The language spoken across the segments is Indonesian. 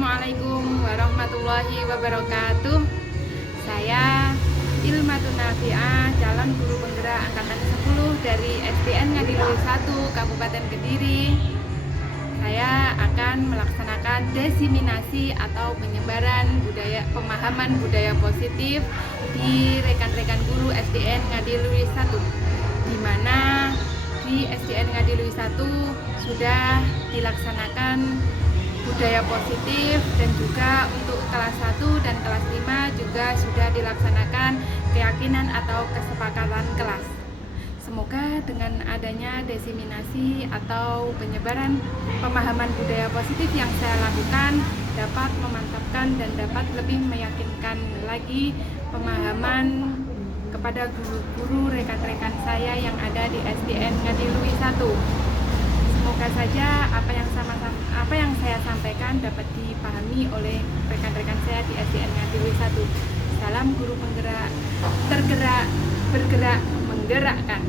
Assalamualaikum warahmatullahi wabarakatuh. Saya Ilmatun Nafiah, calon guru penggerak angkatan 10 dari SDN Ngadiluih 1 Kabupaten Kediri. Saya akan melaksanakan diseminasi atau penyebaran pemahaman budaya positif di rekan-rekan guru SDN Ngadiluih 1, di mana di SDN Ngadiluih 1 sudah dilaksanakan budaya positif, dan juga untuk kelas 1 dan kelas 5 juga sudah dilaksanakan keyakinan atau kesepakatan kelas. Semoga dengan adanya diseminasi atau penyebaran pemahaman budaya positif yang saya lakukan dapat memantapkan dan dapat lebih meyakinkan lagi pemahaman kepada guru-guru rekan-rekan saya yang ada di SDN Ngadiluih 1. Semoga saja apa yang saya sampaikan dapat dipahami oleh rekan-rekan saya di SDN Ngadiluih 1. Salam guru penggerak, tergerak, bergerak, menggerakkan.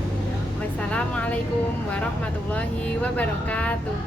Wassalamualaikum warahmatullahi wabarakatuh.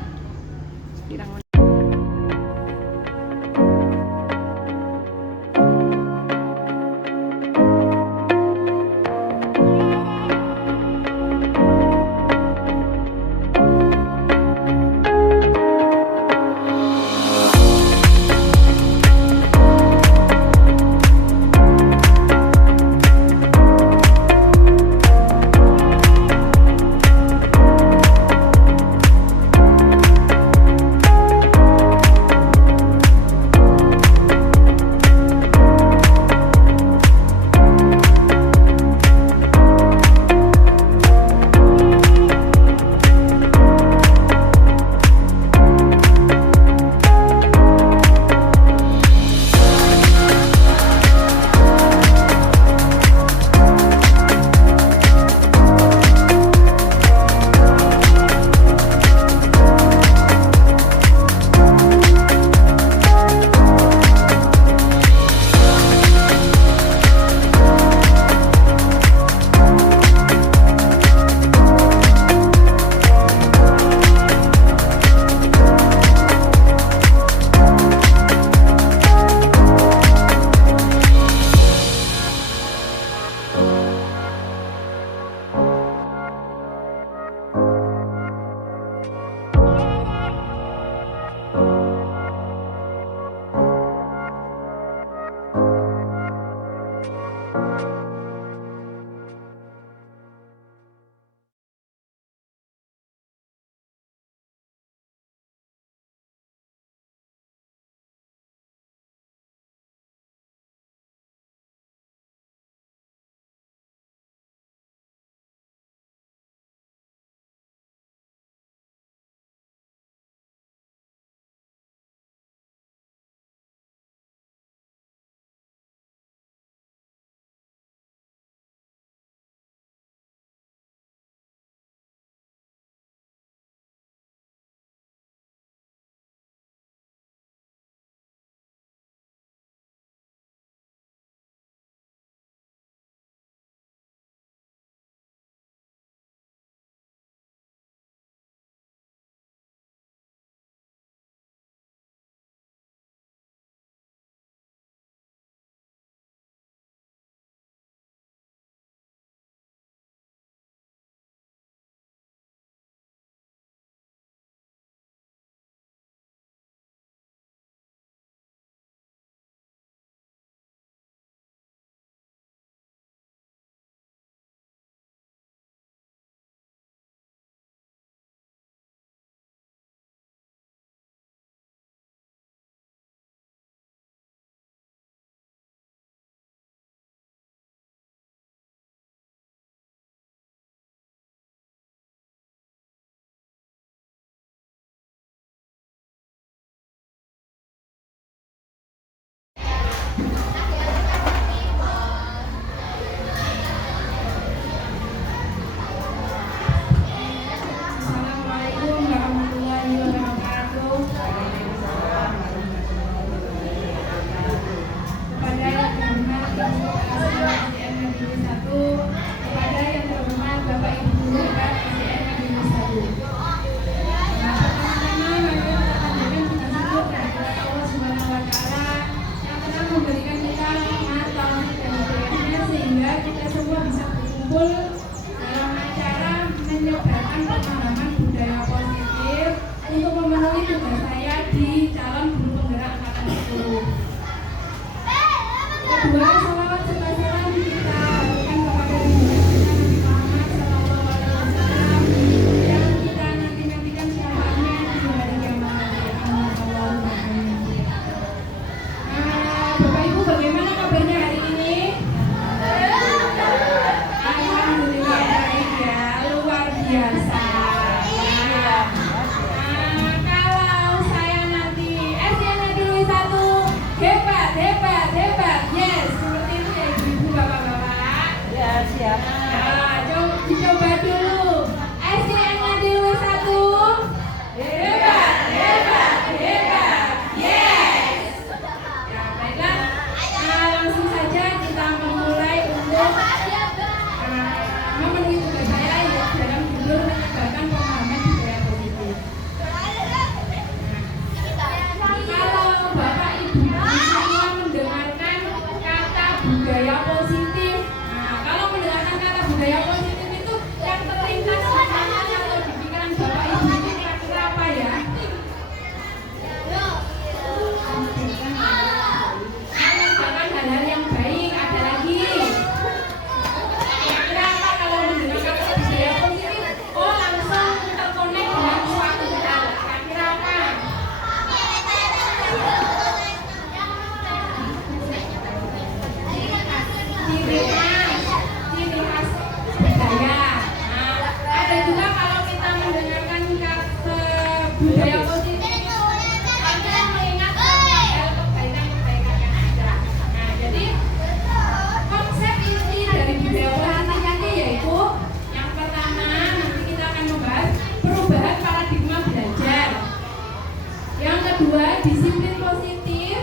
kedua, disiplin positif.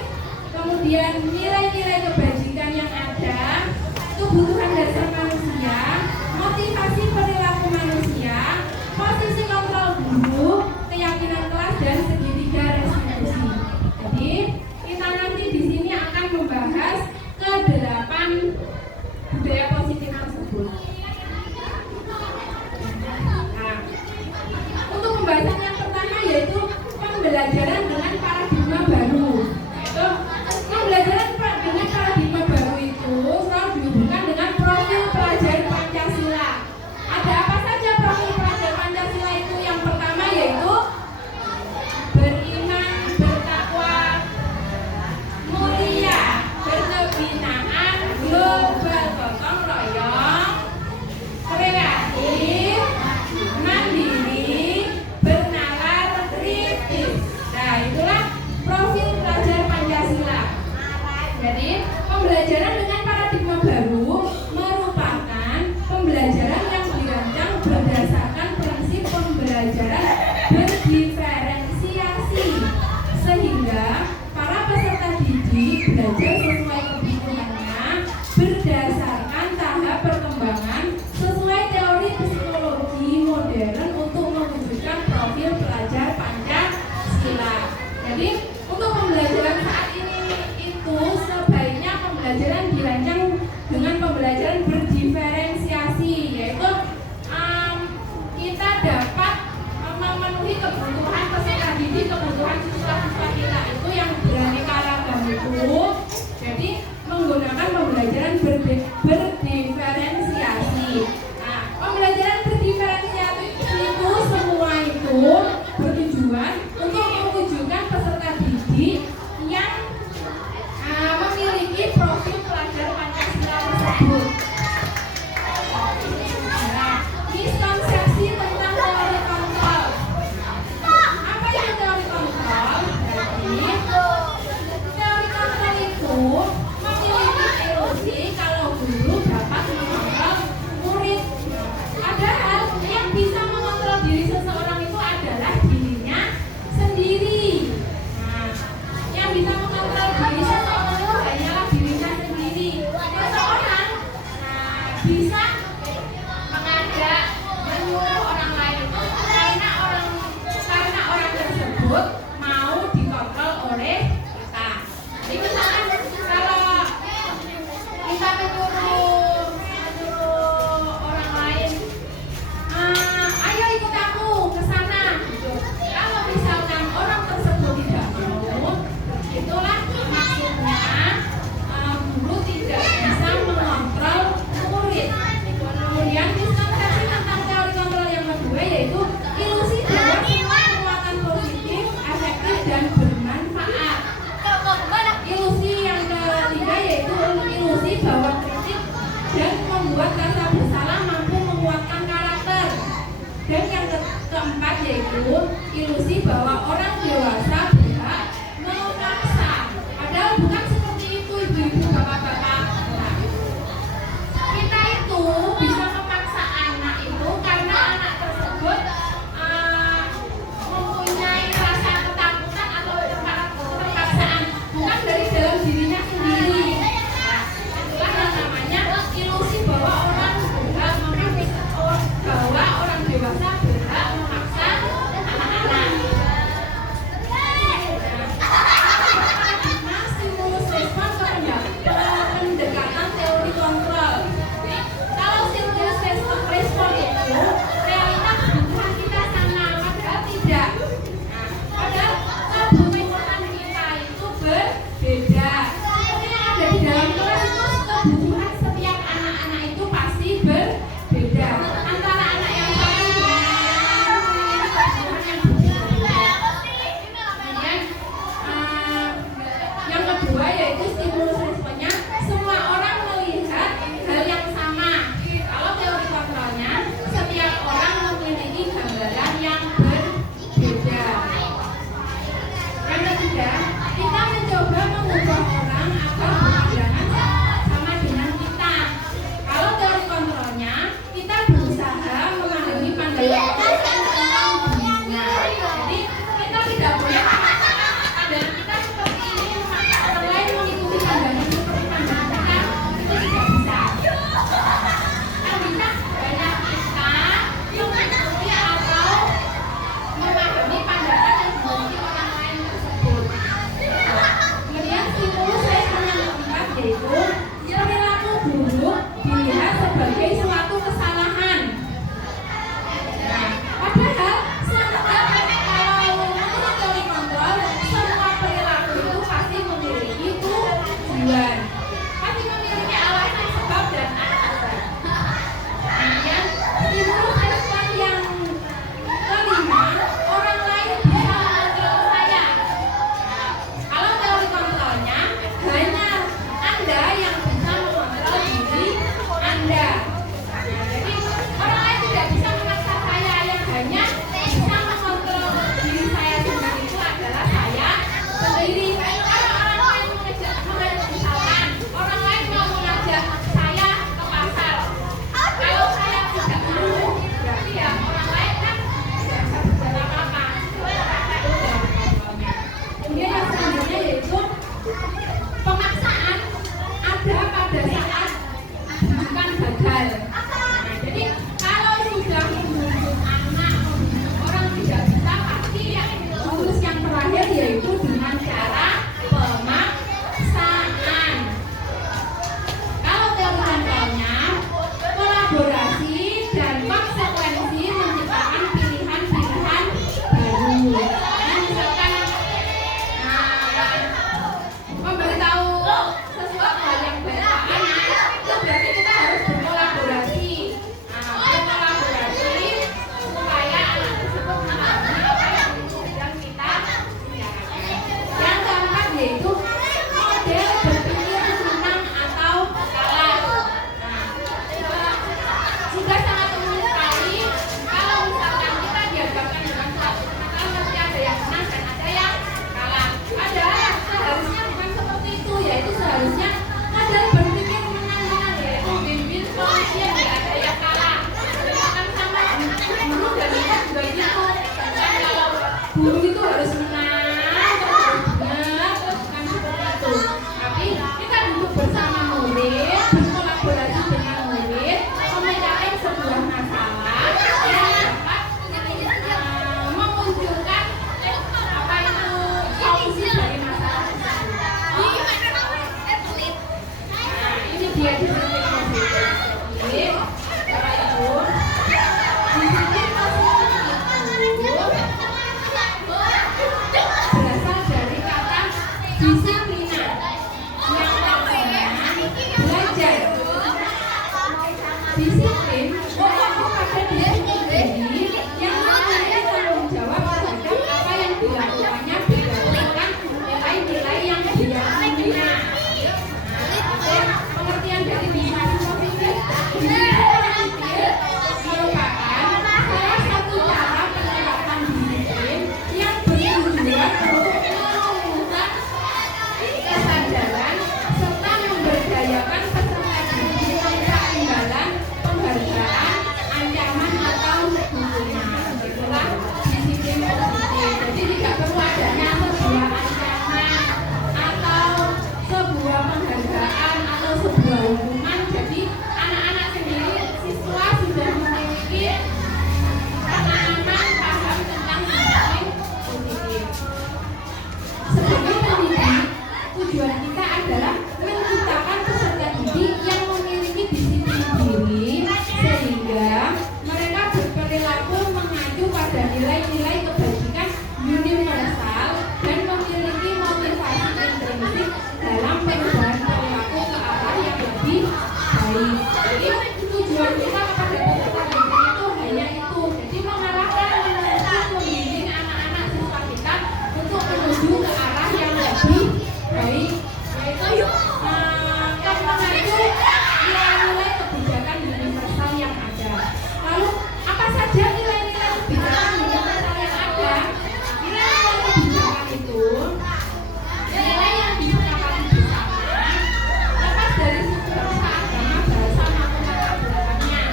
Kemudian nilai-nilai kebajikan yang ada, kebutuhan dasar manusia, motivasi perilaku manusia, posisi kontrol guru, keyakinan kelas, dan segitiga restitusi. Jadi kita nanti di sini akan membahas ke-8 budaya positif tersebut. Nah, untuk pembahasan yang pertama yaitu pembelajaran dengan paradigma baru. Yaitu pembelajaran dengan paradigma baru itu selalu dihubungkan dengan profil pelajar Pancasila. Ada apa saja profil pelajar Pancasila itu? Yang pertama yaitu beriman, bertakwa, mulia, berkebinaan, global, gotong royong, kreatif, mandiri, bernalar, kritis. Nah, itulah profil pelajar Pancasila. Jadi, pembelajaran dengan paradigma baru merupakan pembelajaran yang dirancang berdasarkan prinsip pembelajaran berdiferensiasi, sehingga para peserta didik belajar sesuai kebutuhannya berdasarkan tahap perkembangan sesuai teori psikologi modern untuk mewujudkan profil pelajar Pancasila. Jadi untuk pembelajaran saat ini itu sebaiknya pembelajaran dirancang dengan pembelajaran berdiferensiasi, yaitu kita dapat memenuhi kebutuhan peserta didik, kebutuhan siswa-siswa kita itu yang beraneka ragam itu. Jadi menggunakan pembelajaran berdiferensiasi. Nah, pembelajaran berdiferensiasi itu semua itu bertujuan untuk mewujudkan peserta didik yang memiliki profil pelajar Pancasila tersebut. Nah, miskonsepsi tentang teori kontrol. Apa itu teori kontrol? Jadi teori kontrol itu memiliki ilusi kalau guru dapat mengontrol murid. Padahal yang bisa mengontrol diri seseorang itu adalah dirinya sendiri. Nah, yang bisa mengontrol diri seseorang itu hanyalah dirinya sendiri. Seseorang bisa mengajak, menyuruh orang lain itu karena orang tersebut mau dikontrol oleh kita. Jadi misalkan kalau kita menyuruh orang lain, ayo ikut aku ke sana, gitu. Kalau misalkan orang tersebut tidak mau, itulah maksudnya guru tidak bisa mengontrol murid. Kemudian miskonsepsi tentang teori kontrol yang kedua yaitu ilusi bahwa semua kekuatan positif, efektif, dan bermanfaat. Ilusi yang ketiga yaitu ilusi bahwa kritik dan membuat rasa bersalah mampu menguatkan karakter. Dan yang keempat yaitu ilusi bahwa orang dewasa berhak memaksa. Padahal bukan seperti itu, ibu-ibu, bapak-bapak. Nah, kita itu bisa memaksa anak itu karena anak tersebut mempunyai rasa ketakutan atau terpaksaan, bukan dari dalam dirinya sendiri. Nah, itulah yang namanya ilusi bahwa orang berhak memaksa, bahwa orang dewasa berhak memaksa anak-anak. Nah, stimulus respon pendekatan teori kontrol. Kalau stimulus respon itu realitas kebutuhan kita sama, padahal tidak. Nah, padahal kebutuhan kita itu berbeda. Seperti yang ada di dalam kelas itu kebutuhan setiap anak-anak itu pasti berbeda. Antara anak yang sama dengan anak yang kebutuhan yang berbeda. Kemudian yang kedua yaitu stimulus responnya semua orang melihat hal yang sama. Kalau teori kontrolnya setiap orang memiliki gambaran yang berbeda. Yang ketiga, kita mencoba mengubah orang agar berpandangan sama dengan kita. Kalau teori kontrolnya kita berusaha memahami pandangan orang tentang dunia. Jadi kita tidak boleh guru itu harus menang, benar, bukan seperti itu. Tapi kita duduk bersama murid, berkolaborasi dengan murid, memecahkan sebuah masalah yang dapat memunculkan apa itu solusi dari masalah tersebut. Nah, ini dia disiplin positif. Bapak Ibu, disiplin positif itu berasal dari kata disiplina yang artinya belajar. Disiplin mengacu pada diri sendiri yang memiliki tanggung jawab terhadap apa yang dilakukannya berdasarkan nilai-nilai yang diyakininya. Nah, pengertian dari disiplin positif. Disiplin positif merupakan salah satu cara penerapan disiplin yang bertujuan untuk menumbuhkan kesadaran serta memberdayakan peserta didik tanpa imbalan, penghargaan, ancaman atau hukuman. Itulah disiplin positif. Jadi tidak perlu adanya sebuah ancaman atau sebuah penghargaan atau sebuah hukuman. Jadi anak-anak sendiri, siswa sudah memiliki pemahaman paham tentang disiplin positif. Sebagai pendidik, tujuan kita adalah menciptakan peserta didik yang memiliki disiplin diri sehingga mereka berperilaku mengacu pada nilai-nilai kebajikan universal dan memiliki motivasi intrinsik dalam perubahan perilaku ke arah yang lebih baik. Jadi tujuan kita kepada peserta didik itu hanya itu. Jadi mengarahkan, membimbing anak-anak siswa kita untuk menuju ke arah yang lebih baik, yaitu kan mengacu nilai-nilai kebijakan universal yang ada. Lalu apa saja nilai-nilai kebijakan universal yang ada? Nilai-nilai kebijakan itu nilai yang disepakati bersama, lepas dari suku bangsa, agama, bahasa maupun latar belakangnya.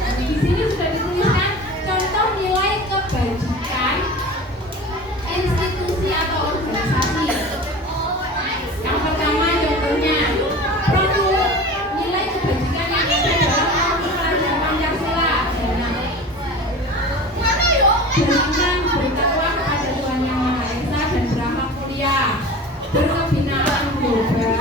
Dan di sini sudah dituliskan contoh nilai kebajikan institusi atau organisasi. Yang pertama contohnya produk nilai kebajikan yang ada dalam Undang-Undang Pancasila. Beriman, bertakwa kepada Tuhan Yang Maha Esa dan berakhlak mulia, berkebinaan global,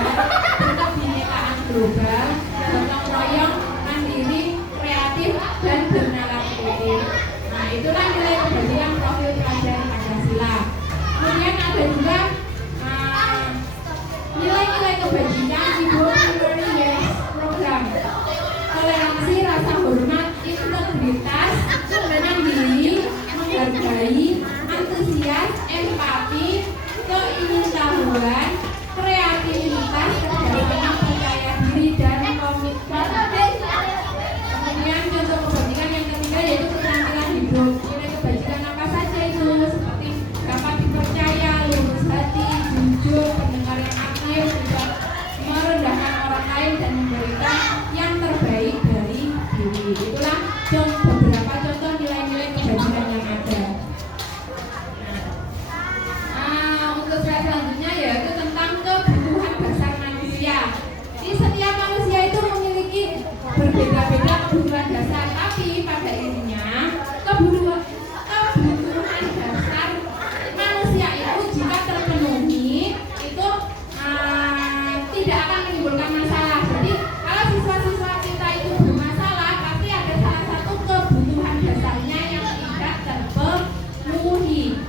gotong royong, mandiri, kreatif, dan bernalar kritis. Nah, itulah nilai kebajikan profil pelajar Pancasila. Kemudian ada juga nilai-nilai kebajikan Ibu Learning Program, toleransi, rasa hormat, integritas, mandiri, menghargai, antusias, empati, keingintahuan, kreativitas, keberanian, percaya diri, dan komitmen. Kemudian contoh kebajikan yang ketiga yaitu keterampilan hidup. Nilai kebajikan apa saja itu? Seperti dapat dipercaya, lurus hati, jujur, pendengar yang aktif, tidak merendahkan orang lain, dan memberikan yang terbaik dari diri. Itulah beberapa contoh nilai-nilai kebajikan yang ada. Untuk slide selanjutnya yaitu tentang kebutuhan dasar manusia. Di setiap manusia itu memiliki berbeda-beda kebutuhan dasar, tapi pada intinya kebutuhan dasar manusia itu jika terpenuhi itu tidak akan menimbulkan masalah. Jadi kalau siswa-siswa kita itu bermasalah, pasti ada salah satu kebutuhan dasarnya yang tidak terpenuhi.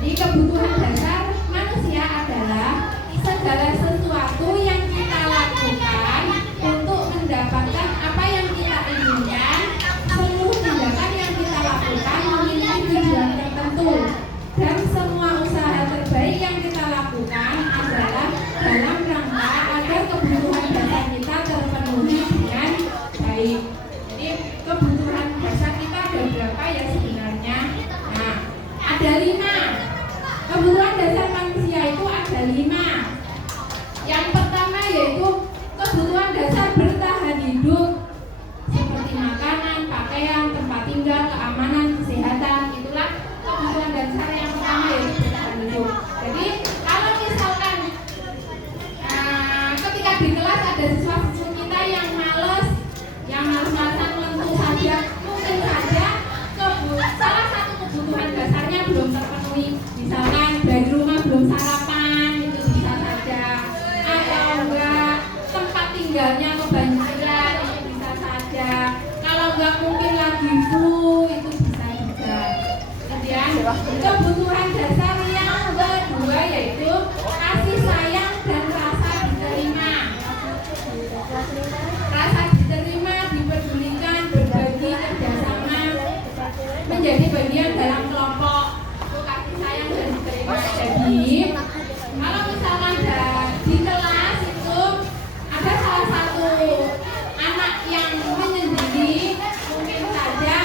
Jadi kebutuhan dasar manusia adalah segala sesuatu yang kita lakukan untuk mendapatkan apa yang kita inginkan. Seluruh tindakan yang kita lakukan memiliki tujuan tertentu, dan semua usaha terbaik yang kita lakukan adalah dalam rangka agar kebutuhan dasar kita terpenuhi dengan baik. Jadi kebutuhan dasar kita ada berapa ya sebenarnya? Nah, ada 5. Kebutuhan dasar manusia itu ada 5. Yang pertama yaitu kebutuhan dasar bertahan hidup, seperti makanan, pakaian, tempat tinggal, keamanan, kesehatan. Itulah kebutuhan mungkin lagi flu itu bisa juga. Kemudian kebutuhan dasar yang kedua yaitu kasih sayang dan rasa diterima. Rasa diterima, dipedulikan, berbagi, kerjasama, menjadi bagian dalam kelompok. Itu kasih sayang dan diterima. Jadi kalau misalkan di kelas itu ada salah satu anak yang menyendiri, mungkin saja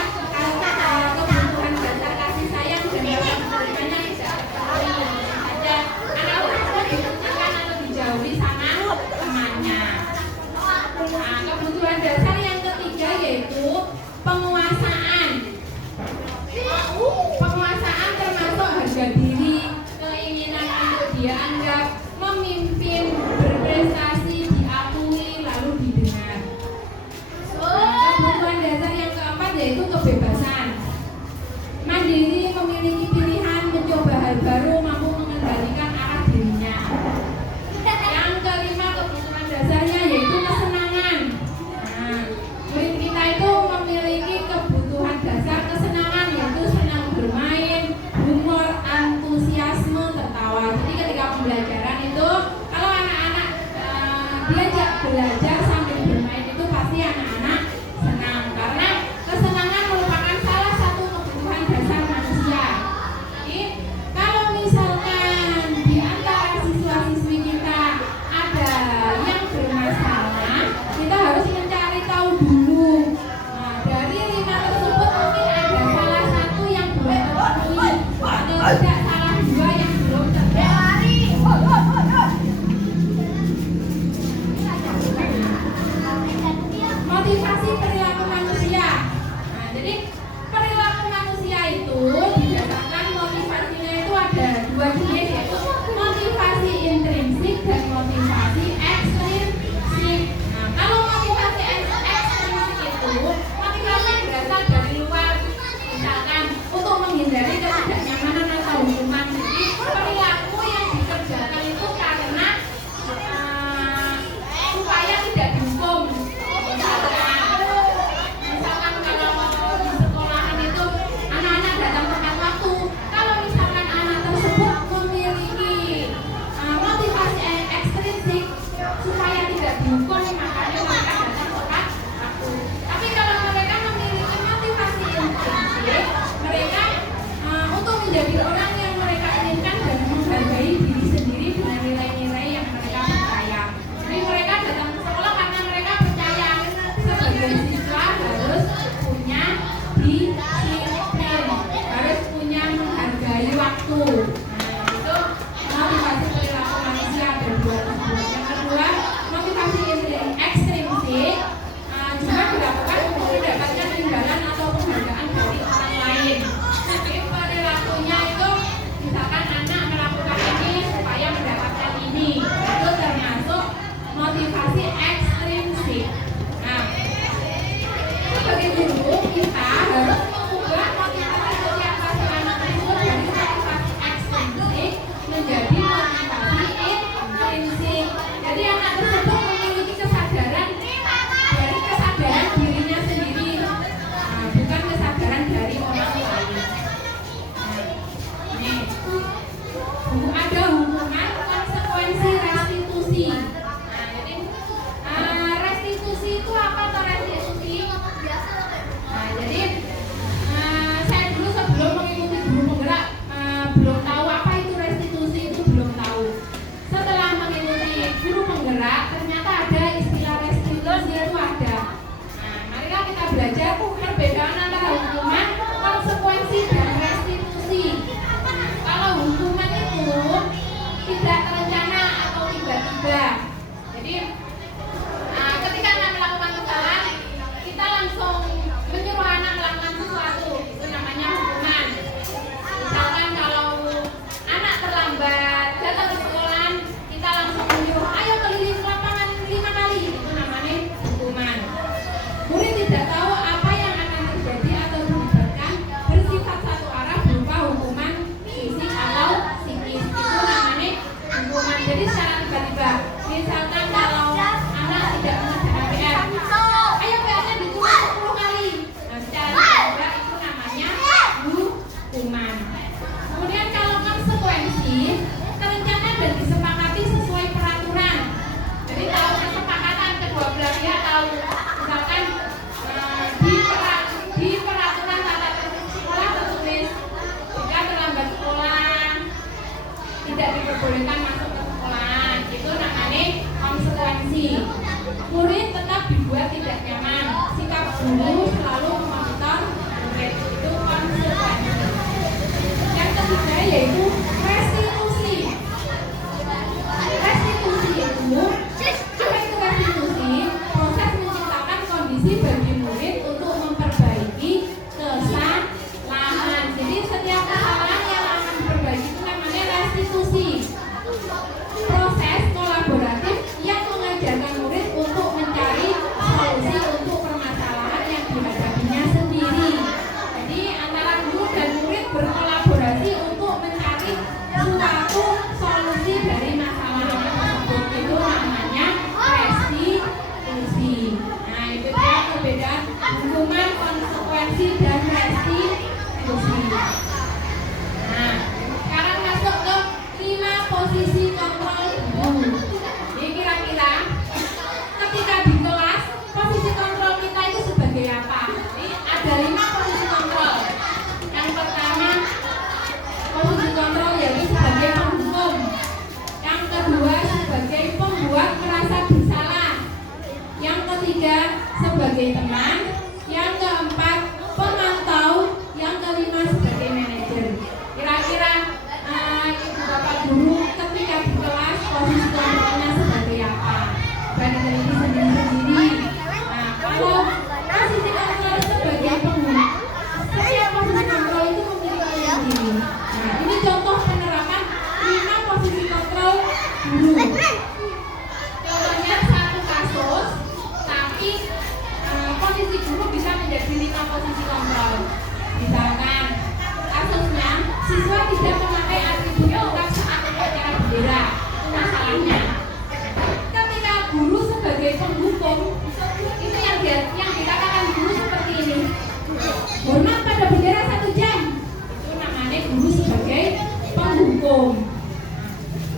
kebutuhan dasar kasih sayang dan rasa diterimanya tidak terpenuhi, mungkin saja anak tersebut dikucilkan atau dijauhi sama temannya. Nah, kebutuhan dasar yang ketiga yaitu penguasaan. Penguasaan termasuk harga diri, keinginan untuk dianggap, memimpin, berprestasi, diakui, lalu didengar. Kebutuhan dasar yang keempat yaitu kebebasan. Mandiri, memiliki pilihan, mencoba hal baru, mampu mengendalikan arah dirinya. Yang kelima kebutuhan dasarnya yaitu kesenangan. Nah, murid kita itu memiliki kebutuhan dasar kesenangan yaitu senang bermain, humor, antusiasme, tertawa. Jadi ketika pembelajaran itu kalau anak-anak diajak belajar sambil bermain itu pasti anak-anak senang karena kesenangan merupakan salah satu kebutuhan dasar manusia. dan restitusi. Nah, sekarang masuk ke 5 posisi kontrol guru. Jadi kira-kira ketika di kelas posisi kontrol kita itu sebagai apa? Jadi ada 5 posisi kontrol. Yang pertama posisi kontrol yaitu sebagai penghukum. Yang kedua sebagai pembuat merasa bersalah. Yang ketiga sebagai teman. Yang keempat pemantau. Yang kelima sebagai manajer. Kira-kira ibu bapak guru ketika di kelas posisi kontrolnya sebagai apa? Bagi diri sendiri-sendiri. Nah, kalau posisi kontrol sebagai penghukum, setiap posisi kontrol itu memiliki sendiri. Nah, ini contoh penerapan 5 posisi kontrol guru. Contohnya satu kasus, tapi posisi guru bisa menjadi 5 posisi kontrol. Misalkan kasusnya siswa tidak memakai atribut lengkap saat upacara bendera. Itu masalahnya. Ketika guru sebagai penghukum, itu yang dikatakan guru seperti ini. Hormat pada bendera 1 jam. Itu namanya guru sebagai penghukum.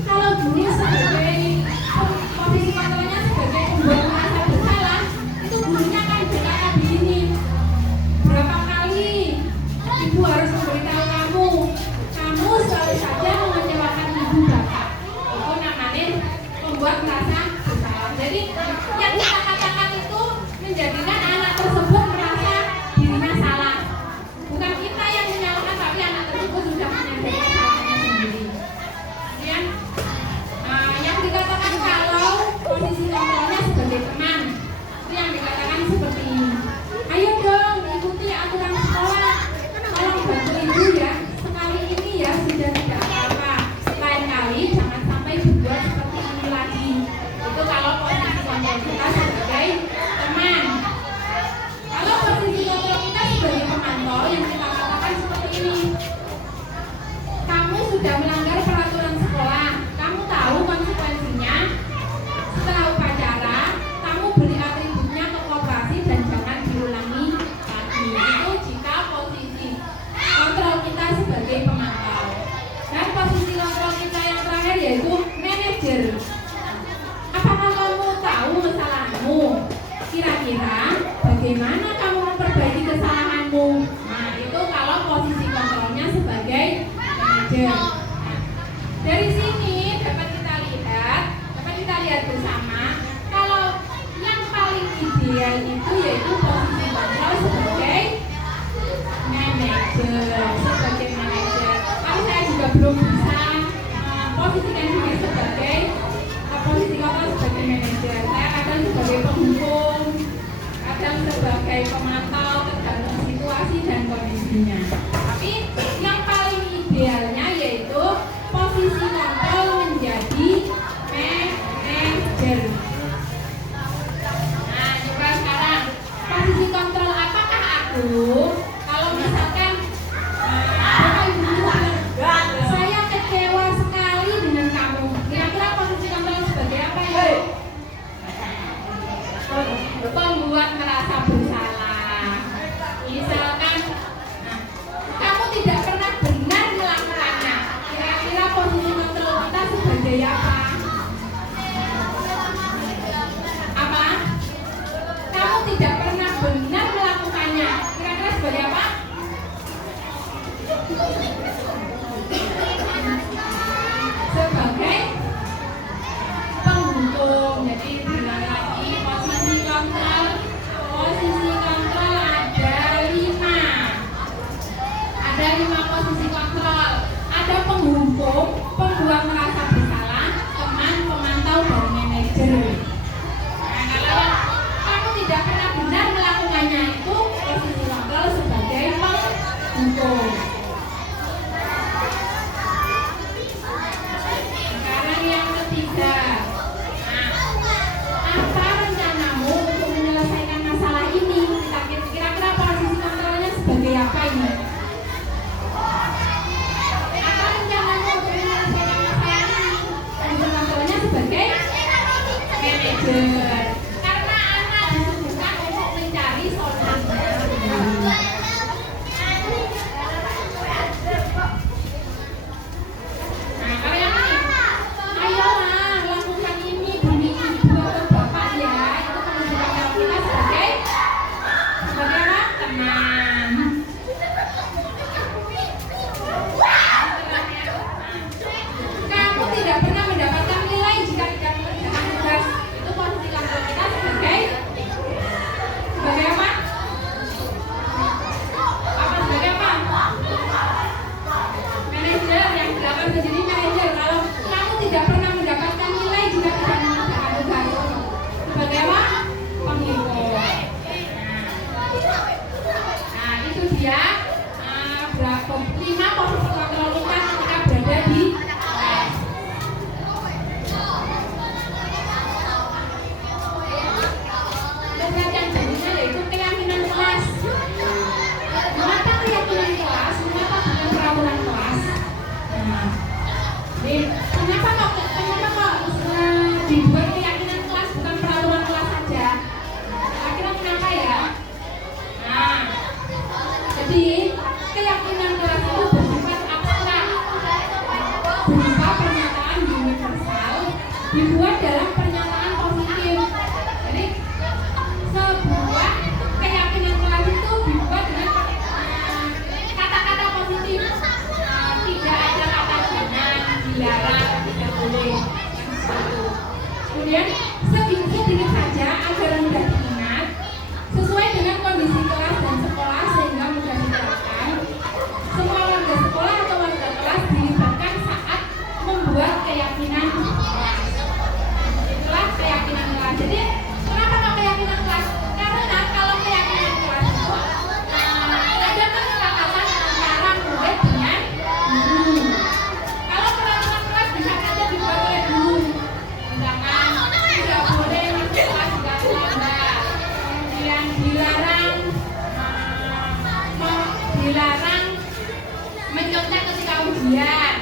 Kalau guru sebagai posisi kontrolnya sebagai pembuat merasa bersalah, itu gurunya akan berkata begini. Berapa kali ibu harus memberitahu kamu selalu saja mengecewakan ibu bapak. Itu namanya membuat merasa bersalah. Jadi yang kita katakan itu menjadikan anak tersebut merasa dirinya salah. Bukan kita yang menyalahkan, tapi anak tersebut sudah menyadari kesalahannya sendiri. Kemudian yang dikatakan kalau posisi kontrolnya sebagai teman, itu yang dikatakan seperti ini. Ayo dong ikuti aturan sekolah. Tolong bantu ibu ya. Sekali ini ya sudah tidak apa-apa. Lain kali jangan sampai berbuat seperti ini lagi. Itu kalau posisi kontrol kita sebagai teman. Kalau posisi kontrol kita sebagai pemantau, yang kita katakan seperti ini. Kamu sudah melanggar peraturan sekolah. Kamu tahu konsekuensinya. Setelah upacara, kamu beli atributnya ke koperasi dan jangan diulangi lagi. Itu jika posisi kontrol kita sebagai pemantau. Dan posisi kontrol kita yang terakhir yaitu manajer. Apakah kamu tahu kesalahanmu? Kira-kira bagaimana kamu memperbaiki kesalahanmu? Nah, itu kalau posisi kontrolnya sebagai manajer. Nah, dari sini dapat kita lihat bersama kalau yang paling ideal itu yaitu posisi kontrol sebagai manajer. Tapi saya juga belum bisa posisikan diri sebagai posisi kontrol sebagai manajer. Saya kadang sebagai penghukum, kadang sebagai pemantau, tergantung situasi dan kondisinya. Tapi yang paling idealnya yaitu posisi kontrol menjadi manajer. Nah, coba sekarang posisi kontrol apakah aku? Kalau misalkan Bapak Ibu, saya kecewa sekali dengan kamu. Kira-kira posisi kontrol sebagai apa ya? Pembuat merasa bersalah. Misalkan, kamu tidak pernah benar melakukannya. Kira-kira posisi kontrol kita sebagai apa? Apa? Kamu tidak pernah benar melakukannya. Kira-kira sebagai apa? Sebagai penghukum. Jadi bilang lagi posisi kontrol ada 5. Ada 5 posisi kontrol. Ada penghukum, pembuat merasa bersalah, teman, pemantau, dan manajer. Nah, kalau kamu tidak pernah benar melakukannya itu posisi kontrol sebagai penghukum. Sekarang yang ketiga. Apa rencanamu untuk menyelesaikan masalah ini? Kira-kira posisi kontrolnya sebagai apa ini? Apa rencanamu untuk menyelesaikan masalah ini? Posisi kontrolnya sebagai manajer. Karena anak disuguhkan untuk mencari solusinya sendiri. itu dia berapa 5 posisi kontrol kita ketika berada di kelas. Perhatian berikutnya yaitu keyakinan kelas. Mengapa keyakinan kelas? Mengapa bukan peraturan kelas? Nah, kenapa kok dibuat keyakinan kelas bukan peraturan kelas saja? Kira-kira kenapa ya? Nah, jadi keyakinan kelas itu bersifat abstrak, berupa pernyataan universal dibuat dalam pernyataan positif. Jadi sebuah keyakinan kelas itu dibuat dengan kata-kata positif, tidak ada kata jangan, dilarang, tidak boleh, yang seperti itu. Kemudian sedikit saja agar mudah diingat, sesuai dengan kondisi kelas dan sekolah sehingga mudah diterapkan. Semua warga sekolah atau warga kelas dilibatkan saat membuat keyakinan kelas. Itulah keyakinan kelas. Jadi kenapa kok keyakinan kelas? Karena kalau keyakinan kelas itu ada kesepakatan antara murid dengan guru. Kalau peraturan kelas bisa saja dibuat oleh guru. Misalkan tidak boleh masuk kelas jika terlambat. Kemudian dilarang mencontek ketika ujian,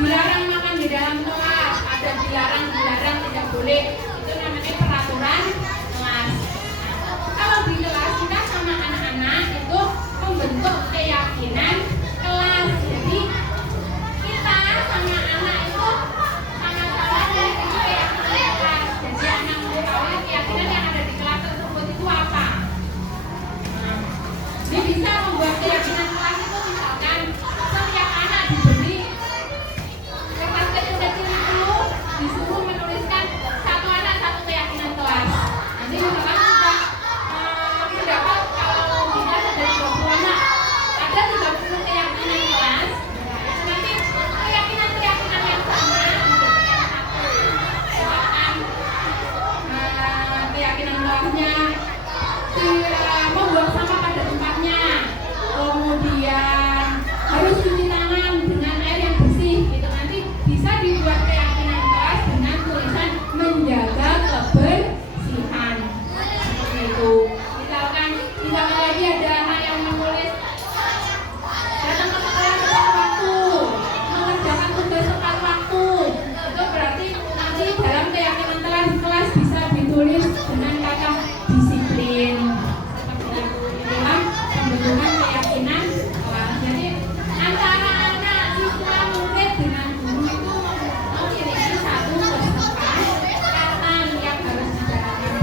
dilarang makan di dalam kelas, ada dilarang tidak boleh. Itu namanya peraturan kelas. Kalau di kelas kita sama anak-anak itu membentuk keyakinan kelas. Jadi kita sama anak itu sama-sama memiliki keyakinan kelas. Jadi anak mengetahui keyakinan yang ada di kelas tersebut itu apa. Dia bisa membuat keyakinan kelas itu, misalkan setiap anak diberi kertas kecil-kecil itu, disuruh menuliskan satu anak satu keyakinan kelas. Nanti misalkan terdapat kalau kita ada 20 anak, ada 30 keyakinan kelas. Nanti keyakinan-keyakinan yang sama dijadikan satu. Misalkan keyakinan kelasnya membuang sampah pada tempatnya, kemudian harus cuci tangan dengan air yang bersih, gitu. Nanti bisa dibuat keyakinan kelas dengan tulisan menjaga kebersihan, seperti itu. Misalkan lagi ada anak yang menulis datang ke sekolah tepat waktu, mengerjakan tugas tepat waktu, itu berarti nanti dalam keyakinan kelas bisa ditulis dengan kata disiplin. Itulah pembentukan keyakinan kelas. Jadi antara anak, siswa, murid dengan guru itu memiliki satu kesepakatan yang harus dijalankan.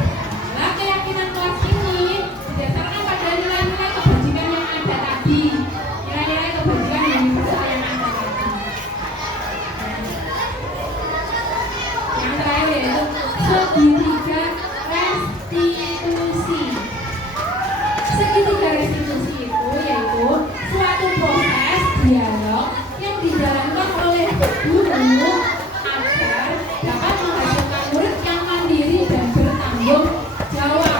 Nah, keyakinan kelas ini didasarkan pada nilai-nilai kebajikan yang ada tadi, nilai-nilai kebajikan universal yang ada tadi. Yang terakhir yaitu segitiga restitusi. Segitiga restitusi itu yaitu suatu proses dialog yang dijalankan oleh guru agar dapat menghasilkan murid yang mandiri dan bertanggung jawab.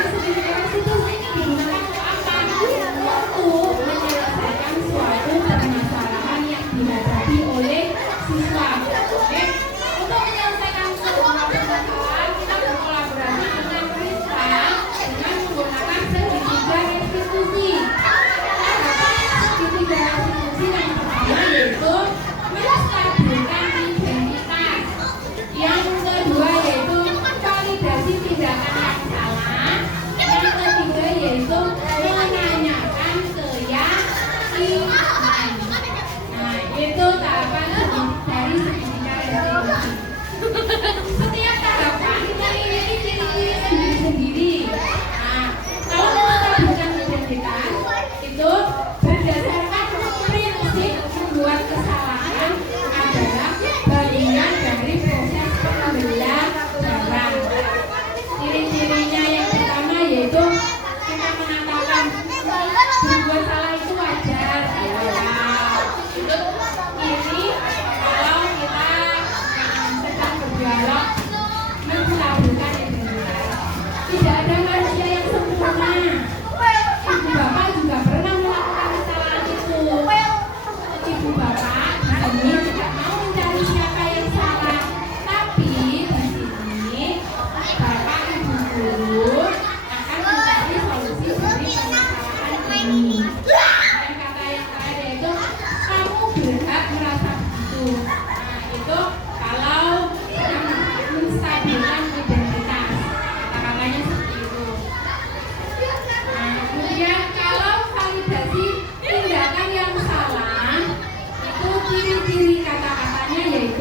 Jadi segitiga restitusi ini digunakan untuk apa? Untuk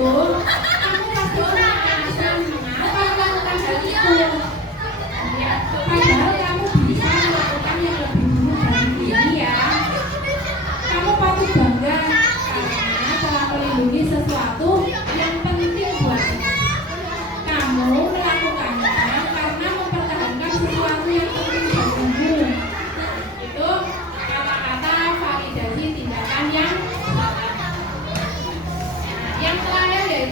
itu, kamu pasti beralasan mengapa melakukan hal itu. Ya, padahal kamu bisa melakukan yang lebih buruk dari ini ya. Kamu patut bangga karena telah melindungi sesuatu yang penting buatmu. Kamu melakukannya karena mempertahankan sesuatu yang penting bagimu. Itu kata-kata validasi tindakan yang salah. Yang terakhir yaitu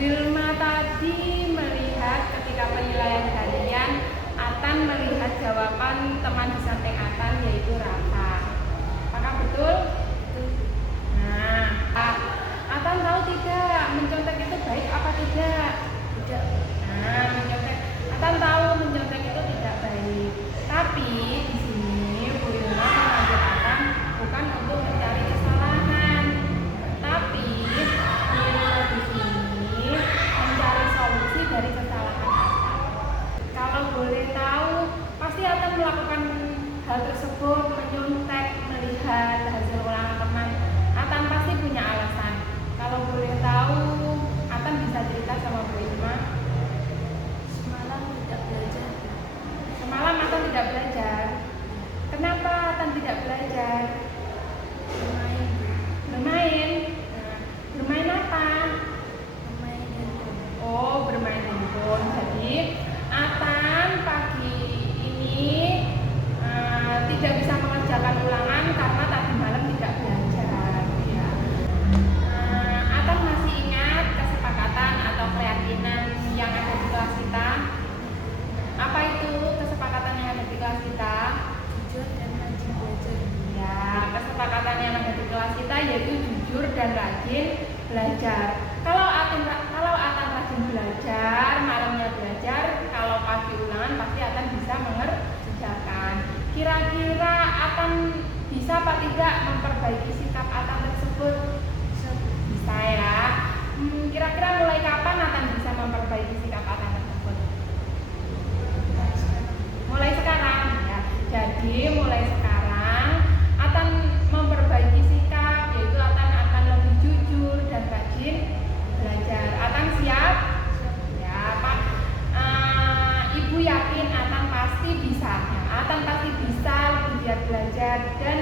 Wilma tadi melihat ketika penilaian harian Atan melihat jawaban teman di samping Atan yaitu Rafa. Apakah betul? Nah, Atan tahu tidak mencontek itu baik apa tidak? Tidak. Nah, mencontek. Atan tahu mencontek itu tidak baik. Tapi di sini Bu Wilma mengajak Atan bukan untuk mencari kesalahan, tapi Bu Wilma di sini mencari solusi dari kesalahan Atan. Kalau boleh tahu, pasti Atan melakukan hal tersebut, menyontek, melihat hasil ulangan teman. Atan pasti punya alasan. Kalau boleh tahu, Atan bisa cerita sama Bu Wilma. Semalam tidak belajar. Semalam Atan tidak belajar. Kenapa Atan tidak belajar? Bermain. Bermain. Nah, bermain apa? Bermain handphone. Oh, bermain handphone. Jadi Atan pagi ini tidak bisa mengerjakan ulangan karena tadi malam tidak belajar. Ya. Atan masih ingat kesepakatan atau keyakinan yang ada di kelas kita? Apa itu kesepakatan yang ada di kelas kita? Jujur dan rajin belajar. Ya, kesepakatan yang ada di kelas kita yaitu jujur dan rajin belajar. Kalau Atan rajin belajar, malamnya belajar, kalau pagi ulangan pasti Atan bisa mengerjakan. Kira-kira Atan bisa apa tidak memperbaiki sikap Atan tersebut? Bisa ya. Kira-kira mulai kapan Atan bisa memperbaiki sikap Atan tersebut? Mulai sekarang ya. Jadi mulai sekarang Atan memperbaiki sikap, yaitu Atan akan lebih jujur dan rajin belajar. Atan siap? Ya, Pak. Ibu yakin Atan pasti bisa. Ya, Atan pasti bisa lebih giat belajar dan